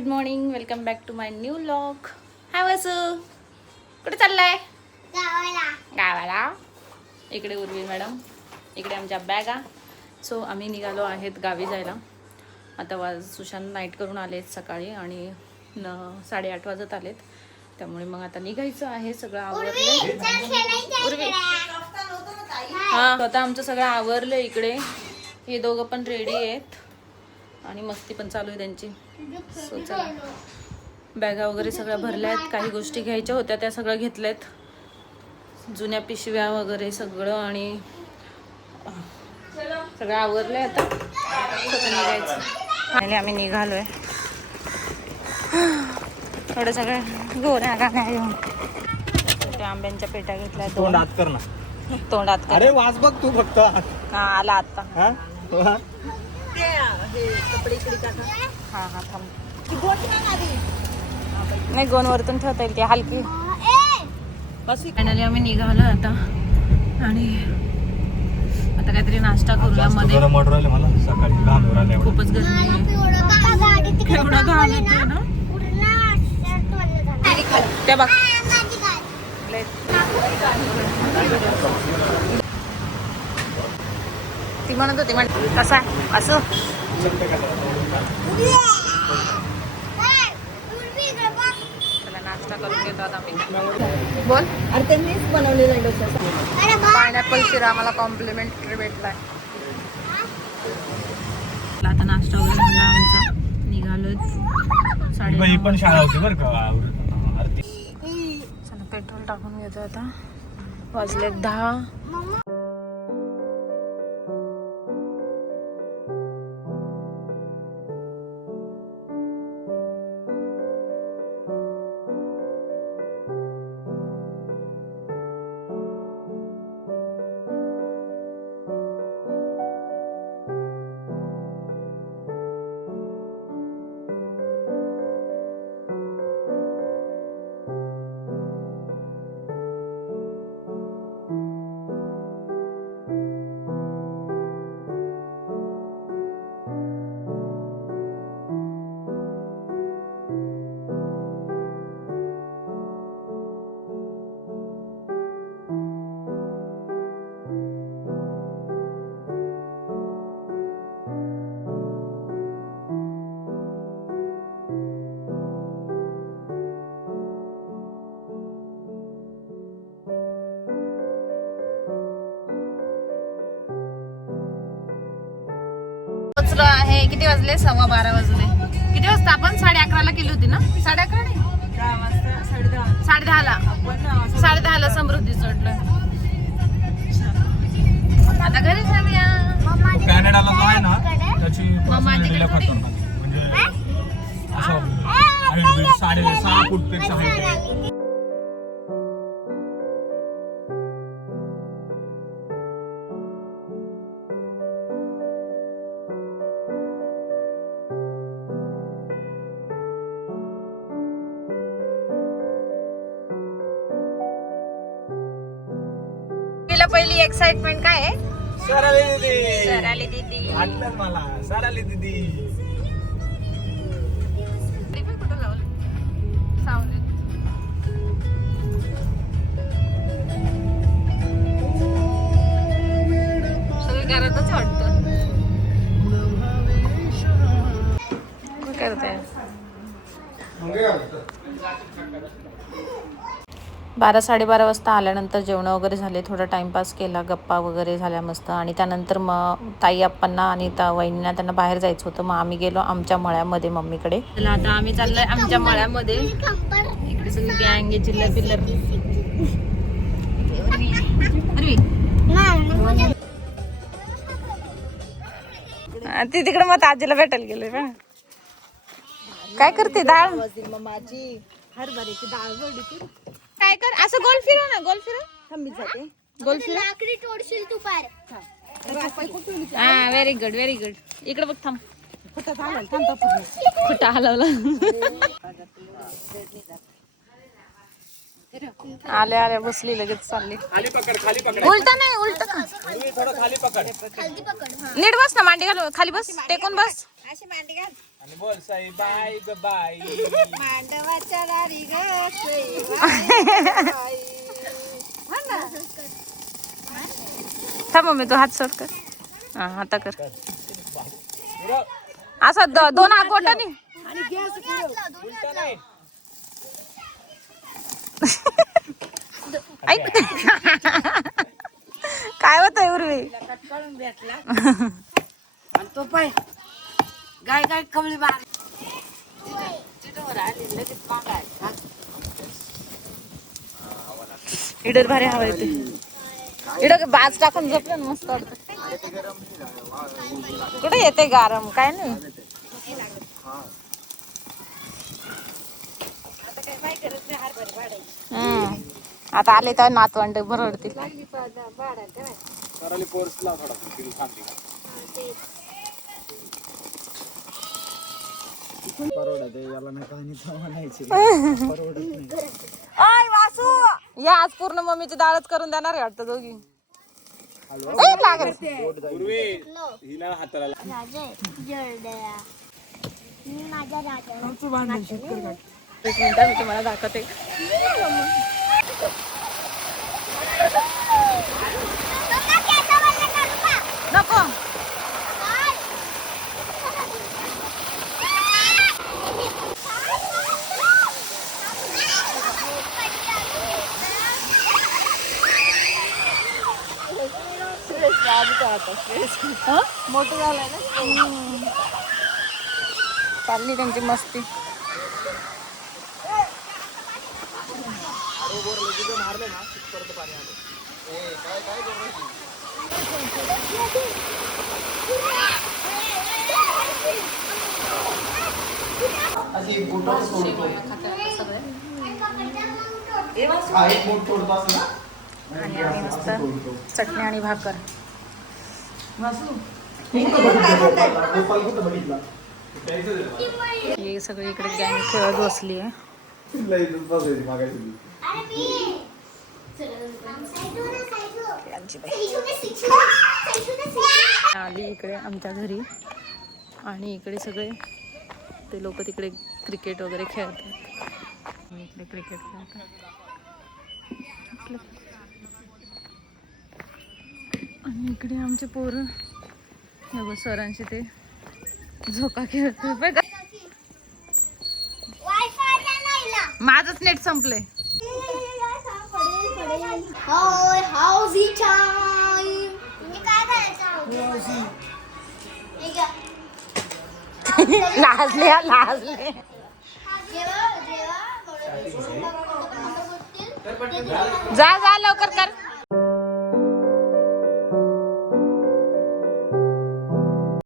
Good morning, welcome back to my new vlog. Hi Vasu, कुठे चाललाय? गावाला. इकडे उर्वी मॅडम, इकडे आमच्या बॅगा. सो आम्ही निघालो आहेत गावी जायला. आता सुशांत नाईट करून आलेत सकाळी आणि 8:30 वाजत आलेत. त्यामुळे मग आता निघायचं आहे. सगळं आवरलंय. उर्वी हां, आता आमचं सगळं आवरलं. इकडे हे दोघं पण रेडी आहेत आणि मस्ती पण चालू आहे त्यांची. सो चला, बॅगा वगैरे सगळ्या भरल्या आहेत. काही गोष्टी घ्यायच्या होत्या त्या सगळ्या घेतल्यात, जुन्या पिशव्या वगैरे सगळं, आणि सगळं आवरलंय. आता निघायचं. आणि आम्ही निघालोय. थोडं सगळं गोऱ्या गाण्या घेऊन त्या आंब्यांच्या पेट्या घेतल्या. तोंडात कर ना, तोंडात कर. अरे वाच बघ तू फक्त. हा, आला आता. हा हा थांब. नाही, गोन वरतून ठेवता येईल, ती हलकी. फायनली आम्ही निघालो आता, आणि आता काहीतरी नाश्ता करूया. मध्ये मला सकाळी काम उराले. खूपच गरमी आहे. एवढा घाम येतोय ना. त्या बघ, ती म्हणत होती कसा आहे असं. चला नाश्ता करून घेतो आता आम्ही. बोल. अरे ते मीच बनवलेला आहे डोसा. पायनॅपल शिरा मला कॉम्प्लिमेंटरी भेटलाय. आता नाश्ता वगैरे झाला आमचा, निघालोय. ही पण शाळा होती बरं का. चला पेट्रोल टाकून घेतो आता. वाजले 10. पोचलो आहे. किती वाजले? 12:15 वाजले. किती वाजता आपण? 11:30ला केली होती ना? 11:30 नाही, 10:30ला. 10:30ला समृद्धी चढलोय. आता घरी जाऊया. कॅनडाला जो आहे ना त्याची मम्माची म्हणजे असं 6.5 फूट पेक्षा हाईट आहे. पहिली एक्साइटमेंट काय आहे? सराली दीदी, सराली दीदी आठवण मला. सराली दीदी कुठं लावलं? सावलीत. सगळं घरातच वाटतं. काय करते? 12-12:30 वाजता आल्यानंतर जेवण वगैरे झाले. थोडा टाइमपास केला, गप्पा वगैरे झाल्या मस्त. आणि त्यानंतर मग ताई आप्पांना आणि वहिनींना त्यांना बाहेर जायचं होतं. मग आम्ही गेलो आमच्या मळ्यामध्ये मम्मीकडे. आता आम्ही चाललोय आमच्या मळ्यामध्ये. इकडे सगळी गँग चिल्लर पिल्लर. ती तिकडे मग आजीला भेटायला गेलोय. काय करते? डाळ माझी हरभऱ्याची डाळ जोडली. काय कर, असं गोल फिरव ना, गोल फिरव. थांबी जाते. गोल फिरव. लाकडी तोडशील तू पार. हा, व्हेरी गुड, व्हेरी गुड. इकडे बघ, थांब. फुटा हलवलं, थांबता पूर्ण. फुटा हलवला. आल्या आल्या बसली, लगेच चालली. खाली पकड, खाली पकड. उलटा नाही, उलट का. थोडं खाली पकड. खाली पकड. नीट बस ना, मांडी घाल. खाली बस, टेकून बस. अशी मांडी घाल. आणि बोल साई बाय ग बाय. मांडवाच्या दारी ग थांब मम्मी तू हात सोड कर. हा आता कर असं दोन हात बोटांनी. आणि गॅस उलटा नाही. ऐक काय होतंय उर्वी. कटकळून भेटला आणि तो पाय गाय गाय कवळी बार तिथं आली लगेच मागाय इडर भारी हवा येते. इडर बाज टाकून झोपलं ना मस्त वाटतं. कुठे येते गारम काय नाही. आता काय माहिती करत नाही हरभरे वाढायची आता आले तर नातवंड भरडतील. लागली वाढायला काय करायला कोर्स लाव थोडा तिला थांबते का. परवडत आहे याला नाही कहाणी म्हणायची. परवडत नाही. ओय वासू या आज पूर्ण मम्मीची डाळच करून देणार आहे वाटतं दोघी. ए, लागल. पूर्वी हिला हाताला एक मिनिट मी तुम्हाला दाखवते. नको मोठं झालंय ना चालली त्यांची मस्ती. मारले ना परत पाणी आलं. काय काय आणि आम्ही मस्त चटणी आणि भाकर. हे सगळे इकडे गँग खेळत बसली आहे. आली इकडे आमच्या घरी आणि इकडे सगळे ते लोक तिकडे क्रिकेट वगैरे खेळतात. इकडे क्रिकेट खेळतात आणि इकडे आमचे पोरं सरांशी ते झोका खेळतात बघा. माझंच नेट संपलंय. लाजले लाजले. जा जा लवकर कर.